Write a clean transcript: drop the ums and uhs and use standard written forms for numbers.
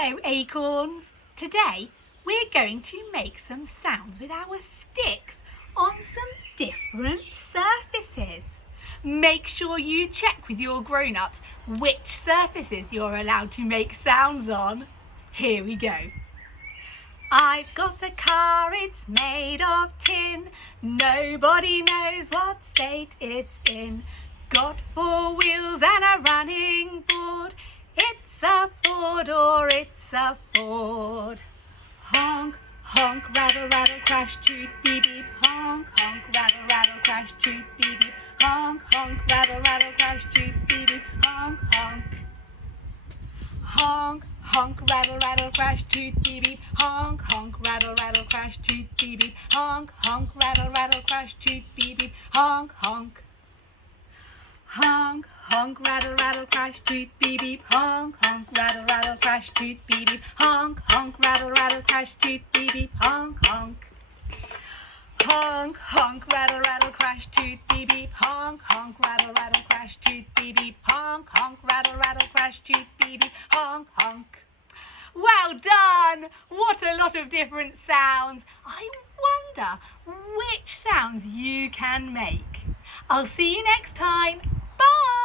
Hello acorns! Today we're going to make some sounds with our sticks on some different surfaces. Make sure you check with your grown-ups which surfaces you're allowed to make sounds on. Here we go. I've got a car, it's made of tin. Nobody knows what state it's in. Got 4 wheels and a running board. It's a Ford or it's a Ford. Honk, honk, rattle, rattle, crash, toot, beep, beep. Honk, honk, rattle, rattle, crash, toot, beep, beep. Honk, honk, rattle, rattle, crash, toot, beep, beep. Honk, honk. Honk, honk, rattle, rattle, crash, toot, beep, beep. Honk, honk, rattle, rattle, crash, toot, beep, beep. Honk, honk, rattle, rattle, crash, toot, beep, beep. Honk, honk. Honk, honk, rattle, rattle, crash, toot, beep, beep. Honk, honk, rattle, rattle, crash, toot, beep, beep. Honk, honk, rattle, rattle, crash, toot, beep, beep. Honk, honk. Honk, honk, rattle, rattle, crash, toot, beep, beep. Honk, honk, rattle, rattle, crash, toot, beep, beep. Honk, honk, rattle, rattle, crash, toot, beep, beep. Honk, honk. Well done! What a lot of different sounds. I wonder which sounds you can make. I'll see you next time. Bye!